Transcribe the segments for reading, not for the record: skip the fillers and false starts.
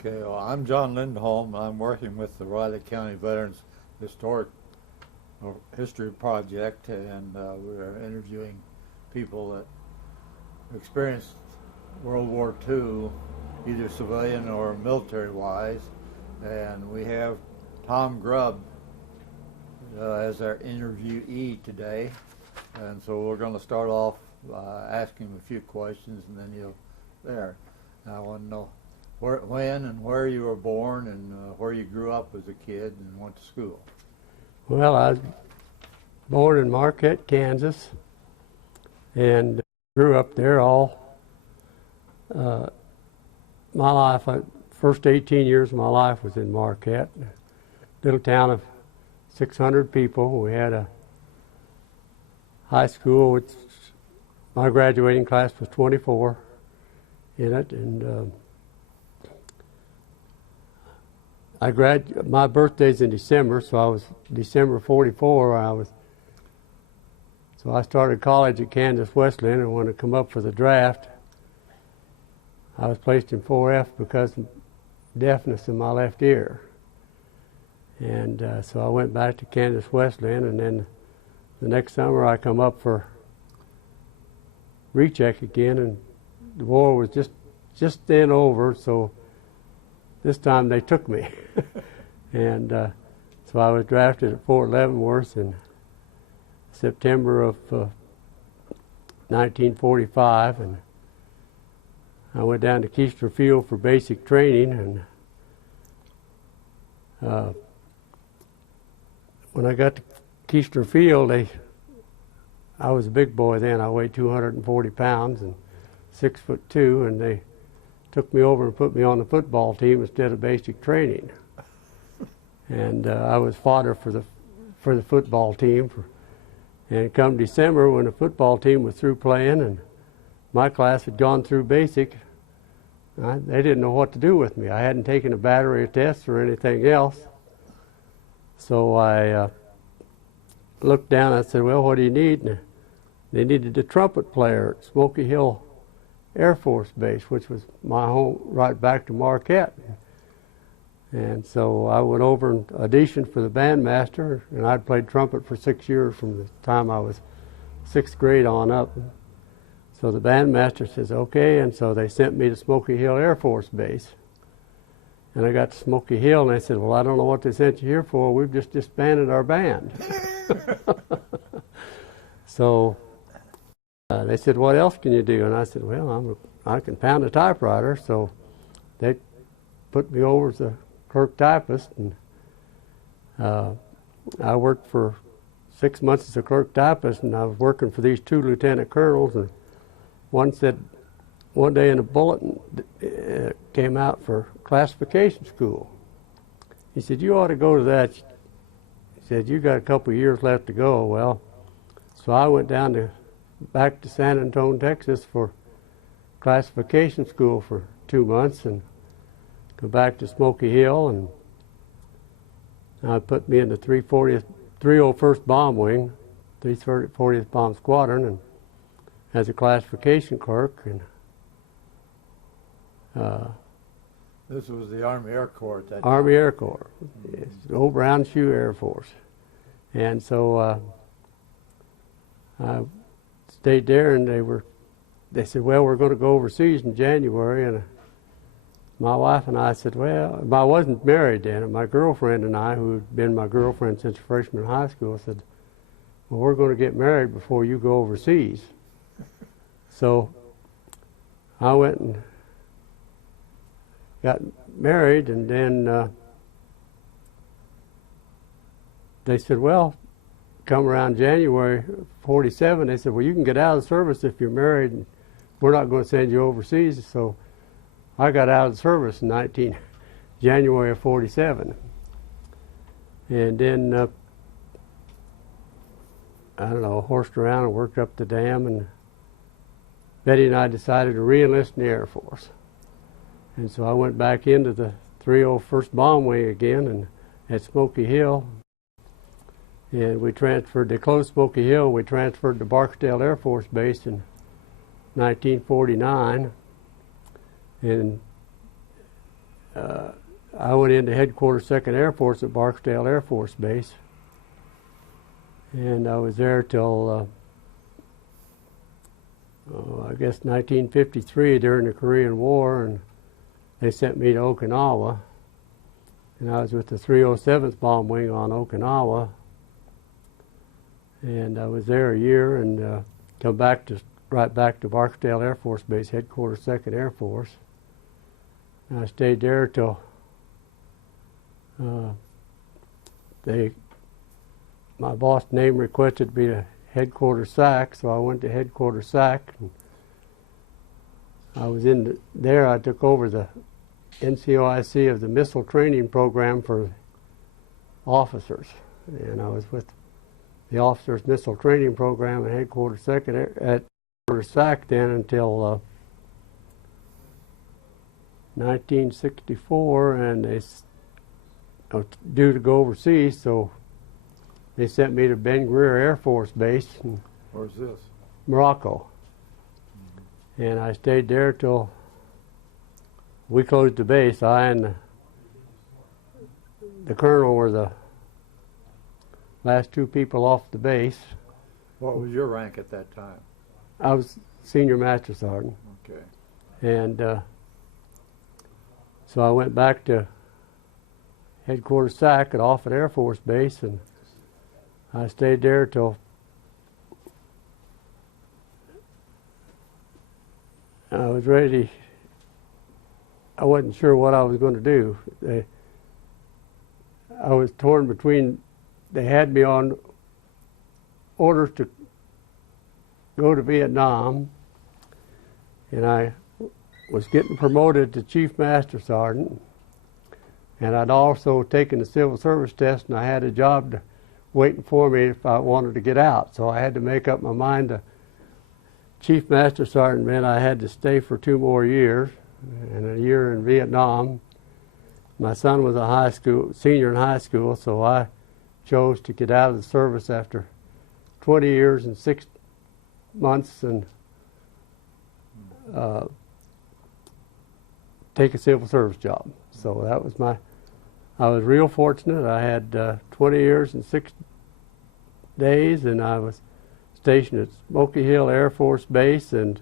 Okay, well, I'm John Lindholm. I'm working with the Riley County Veterans Historic History Project, and we're interviewing people that experienced World War II, either civilian or military-wise. And we have Tom Grubb as our interviewee today. And so we're going to start off asking him a few questions, and then he'll there. And I want to know when and where you were born, and where you grew up as a kid and went to school. Well, I was born in Marquette, Kansas, and grew up there all my life. First 18 years of my life was in Marquette, little town of 600 people. We had a high school, which my graduating class was 24 in it, and my birthday's in December, so I was December 44. So I started college at Kansas Wesleyan, and when I come up for the draft, I was placed in 4F because of deafness in my left ear. And so I went back to Kansas Wesleyan, and then the next summer I come up for recheck again, and the war was just then over, so this time they took me. And so I was drafted at Fort Leavenworth in September of 1945, and I went down to Keister Field for basic training, and when I got to Keister Field, I was a big boy then. I weighed 240 pounds and 6'2", and they took me over and put me on the football team instead of basic training. And I was fodder for the football team. And come December, when the football team was through playing and my class had gone through basic, they didn't know what to do with me. I hadn't taken a battery of tests or anything else. So I looked down and I said, well, what do you need? And they needed a trumpet player at Smoky Hill Air Force Base, which was my home, right back to Marquette. And so I went over and auditioned for the bandmaster, and I'd played trumpet for 6 years from the time I was 6th grade on up. So the bandmaster says, okay, and so they sent me to Smoky Hill Air Force Base. And I got to Smoky Hill, and they said, well, I don't know what they sent you here for. We've just disbanded our band. So they said, what else can you do? And I said, well, I can pound a typewriter. So they put me over as a clerk typist, and I worked for 6 months as a clerk typist, and I was working for these 2 lieutenant colonels, and one said, one day in a bulletin came out for classification school. He said, you ought to go to that. He said, you got a couple of years left to go. Well, so I went back to San Antonio, Texas for classification school for 2 months, and go back to Smoky Hill, and I put me in the 301st Bomb Wing, 340th Bomb Squadron, and as a classification clerk. And This was the Army Air Corps at that time. Army time. Air Corps, yes, Old Brown Shoe Air Force. And so I stayed there, and they said, well, we're going to go overseas in January, and my wife and I said, well, I wasn't married then, and my girlfriend and I, who had been my girlfriend since freshman in high school, said, well, we're going to get married before you go overseas. So I went and got married, and then they said, well, come around January 47, they said, well, you can get out of the service if you're married, and we're not going to send you overseas. So I got out of the service in January of 47. And then, I don't know, horsed around and worked up the dam, and Betty and I decided to re-enlist in the Air Force. And so I went back into the 301st Bomb Wing again, and at Smoky Hill. And we transferred, they closed Smoky Hill, we transferred to Barksdale Air Force Base in 1949. And I went into headquarters 2nd Air Force at Barksdale Air Force Base, and I was there till I guess 1953 during the Korean War, and they sent me to Okinawa, and I was with the 307th Bomb Wing on Okinawa, and I was there a year and come back to right back to Barksdale Air Force Base, headquarters 2nd Air Force. And I stayed there till my boss name requested me to headquarters SAC, so I went to headquarters SAC. And I was there. I took over the NCOIC of the missile training program for officers, and I was with the officers missile training program at headquarters at SAC then until 1964, and they was due to go overseas, so they sent me to Ben Greer Air Force Base in Where's this? Morocco. And I stayed there till we closed the base. I and the colonel were the last two people off the base. What was your rank at that time? I was senior master sergeant. Okay. And so I went back to headquarters SAC at Offutt Air Force Base, and I stayed there till I was ready. I wasn't sure what I was going to do. I was torn between, they had me on orders to go to Vietnam, and I was getting promoted to Chief Master Sergeant, and I'd also taken the civil service test, and I had a job waiting for me if I wanted to get out. So I had to make up my mind to Chief Master Sergeant meant I had to stay for 2 more years, and a year in Vietnam. My son was a senior in high school, so I chose to get out of the service after 20 years and 6 months and take a civil service job. So that was I was real fortunate. I had 20 years and 6 days, and I was stationed at Smoky Hill Air Force Base and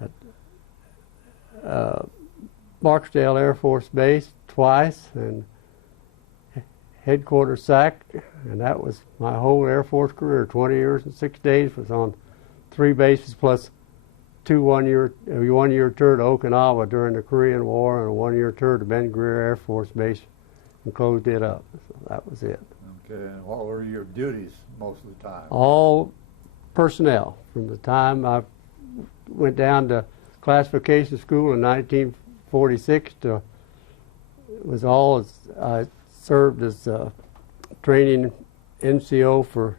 at Barksdale Air Force Base twice, and headquarters SAC, and that was my whole Air Force career. 20 years and 6 days, was on 3 bases plus 2 one-year tour to Okinawa during the Korean War, and a 1-year tour to Ben Greer Air Force Base, and closed it up. So that was it. Okay, and what were your duties most of the time? All personnel. From the time I went down to classification school in 1946 to I served as training NCO for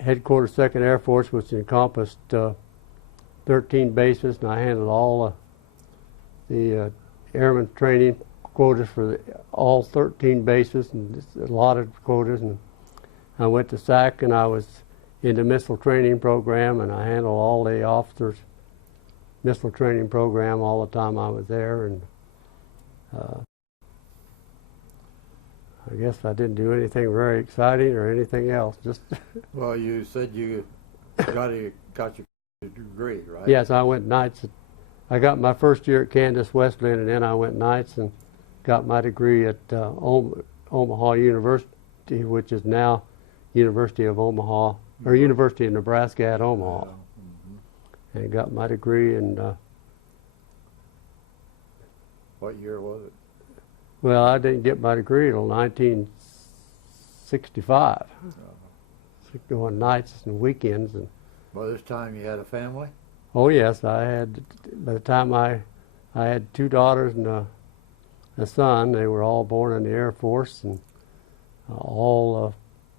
headquarters 2nd Air Force, which encompassed 13 bases, and I handled all the airman training quotas for all 13 bases, and a lot of quotas. And I went to SAC, and I was in the missile training program, and I handled all the officers' missile training program all the time I was there. And I guess I didn't do anything very exciting or anything else. Just well, you said you got your degree, right? Yes, I went nights. I got my first year at Candace Wesleyan, and then I went nights and got my degree at Omaha University, which is now University of Omaha, or University of Nebraska at Omaha. Yeah. And got my degree in, what year was it? well, I didn't get my degree until 1965. Going nights and weekends. And by this time you had a family? oh yes, I had, by the time I had 2 daughters and a son. They were all born in the Air Force, and all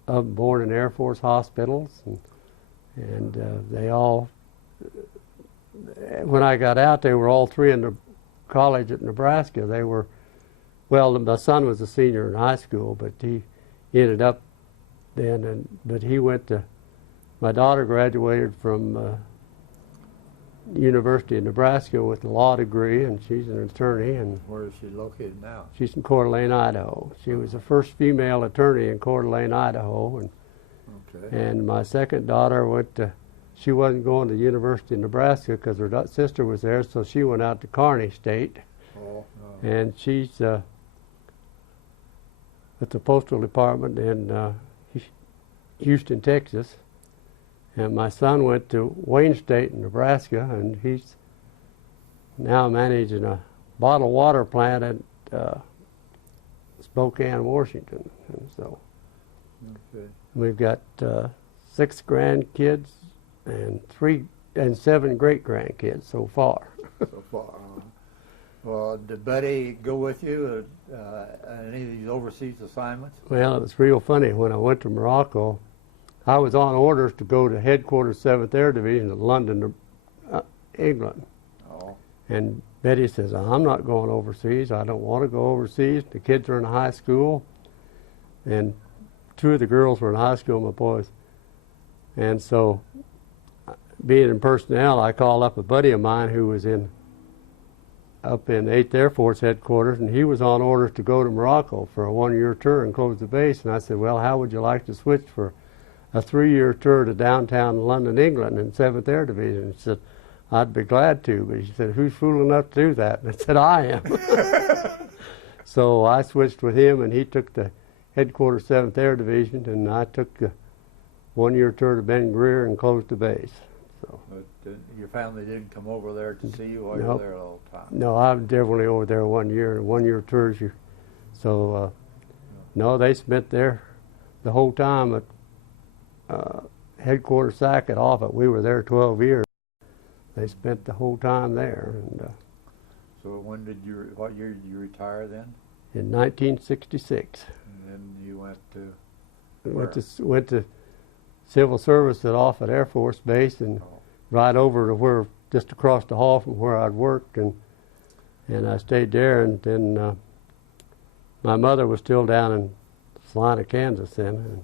of them born in Air Force hospitals, and they all, when I got out, they were all 3 in the college at Nebraska. They were, well, my son was a senior in high school, but he ended up then, but he went to, my daughter graduated from University of Nebraska with a law degree, and she's an attorney, and Where is she located now? she's in Coeur d'Alene, Idaho. She was the first female attorney in Coeur d'Alene, Idaho, Okay. and my second daughter she wasn't going to University of Nebraska because her sister was there, so she went out to Kearney State, Oh, and she's at the Postal Department in Houston, Texas. And my son went to Wayne State in Nebraska, and he's now managing a bottled water plant at Spokane, Washington. And so okay. we've got 6 grandkids and 7 great grandkids so far. So far. Well, did Betty go with you on any of these overseas assignments? Well, it was real funny. When I went to Morocco, I was on orders to go to headquarters 7th Air Division in London, England. Oh. And Betty says, I'm not going overseas. I don't want to go overseas. The kids are in high school. And 2 of the girls were in high school, my boys. And so, being in personnel, I called up a buddy of mine who was up in 8th Air Force headquarters, and he was on orders to go to Morocco for a 1-year tour and close the base. And I said, well, how would you like to switch for a 3-year tour to downtown London, England in 7th Air Division? He said, I'd be glad to, but he said, who's fool enough to do that? And I said, I am. So I switched with him, and he took the headquarters 7th Air Division, and I took a 1-year tour to Ben Greer and closed the base. So. But your family didn't come over there to see you while you Nope. were there all the time? No, I was definitely over there 1 year, 1-year tours. So, no, they spent there the whole time at headquarters SAC at Offutt. We were there 12 years. They spent the whole time there. And So what year did you retire then? in 1966, And then you went to went to civil service at Offutt Air Force Base, and right over to just across the hall from where I'd worked, and I stayed there. And then my mother was still down in Salina, Kansas then, and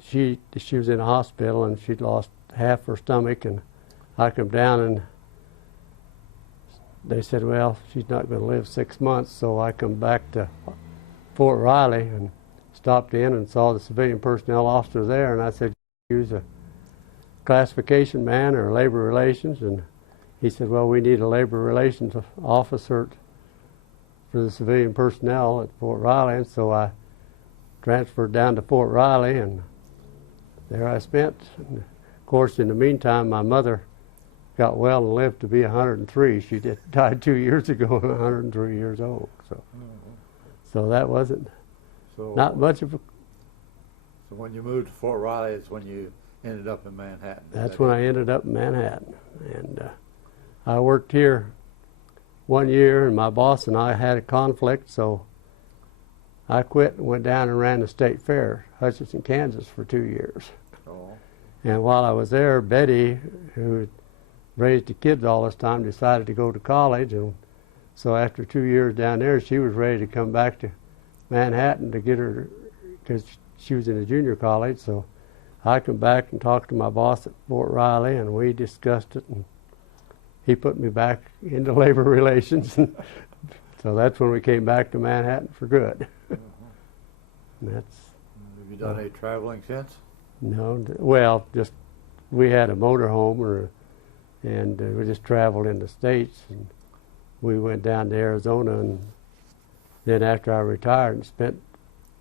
she was in a hospital, and she'd lost half her stomach, and I come down, and they said, well, she's not going to live 6 months. So I come back to Fort Riley and stopped in and saw the civilian personnel officer there, and I said, you was a classification man or labor relations? And he said, well, we need a labor relations officer for the civilian personnel at Fort Riley. And so I transferred down to Fort Riley, and there I spent. And of course, in the meantime, my mother got well and lived to be 103. She died 2 years ago, 103 years old. So that wasn't not much of a. So when you moved to Fort Riley, it's when you ended up in Manhattan. That's when I ended up in Manhattan, and I worked here 1 year, and my boss and I had a conflict, so I quit and went down and ran the state fair, Hutchinson, Kansas, for 2 years. Oh. And while I was there, Betty, who raised the kids all this time, decided to go to college, and so after 2 years down there, she was ready to come back to Manhattan to get her, because she was in a junior college. So I come back and talked to my boss at Fort Riley, and we discussed it, and he put me back into labor relations. So that's when we came back to Manhattan for good. And that's. Have you done any traveling since? No, well, just we had a motorhome, and we just traveled in the States, and we went down to Arizona, and then after I retired and spent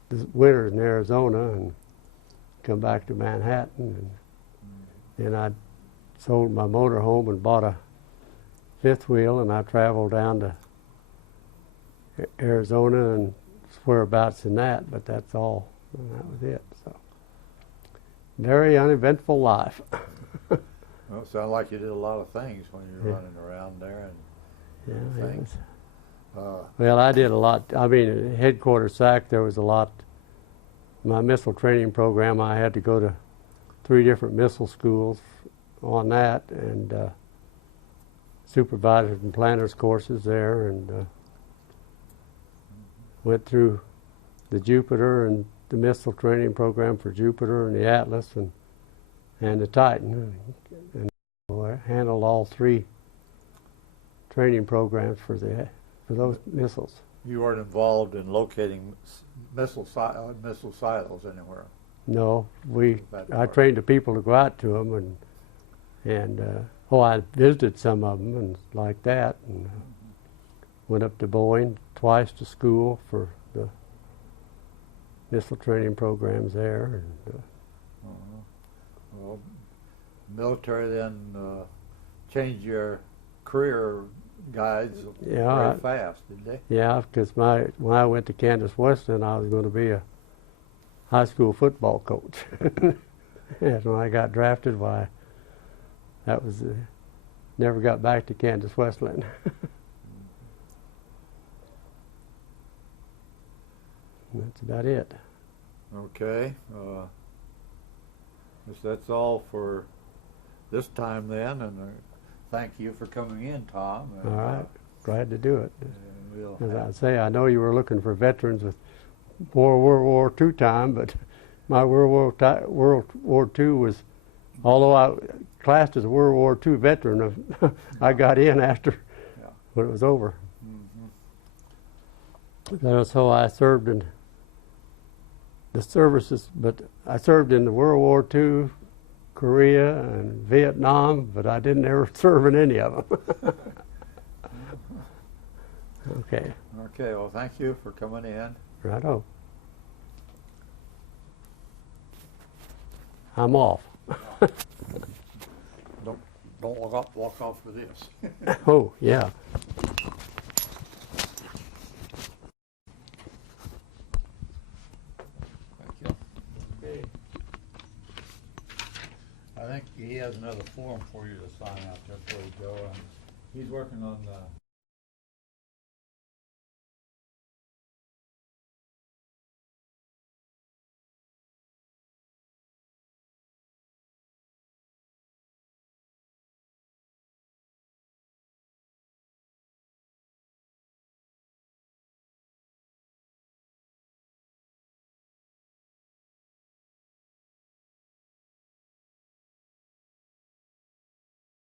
the winters in Arizona and come back to Manhattan, and then I sold my motorhome and bought a fifth wheel, and I traveled down to Arizona and whereabouts in that, but that's all, and that was it. So very uneventful life. Well, it sounded like you did a lot of things when you were running around there and Yeah, things. well, I did a lot. I mean, at headquarters SAC, there was a lot. My missile training program, I had to go to 3 different missile schools on that, and supervisors and planners courses there, and went through the Jupiter and the missile training program for Jupiter and the Atlas and the Titan. And handled all 3 training programs for those missiles. You weren't involved in locating missile silos anywhere. No, That I part. trained the people to go out to them, and I visited some of them and like that, and went up to Boeing twice to school for the missile training programs there. And, Well, military then changed your career guides Yeah, very fast, did they? yeah, because when I went to Kansas Wesleyan, I was going to be a high school football coach. And when I got drafted, why, that was never got back to Kansas Wesleyan. That's about it. Okay. Guess that's all for this time then, and thank you for coming in, Tom. All And, right, glad to do it. and we'll As have- I say, I know you were looking for veterans with World War II time, but my World War II was, although I classed as a World War II veteran, I got in after Yeah. when it was over. Mhm. So I served in the services, but I served in the World War II, Korea, and Vietnam, but I didn't ever serve in any of them. Okay, Okay, well, thank you for coming in. righto. I'm off. Don't walk off with this. Oh, yeah. Thank you. Okay. I think he has another form for you to sign out there before you go. And he's working on the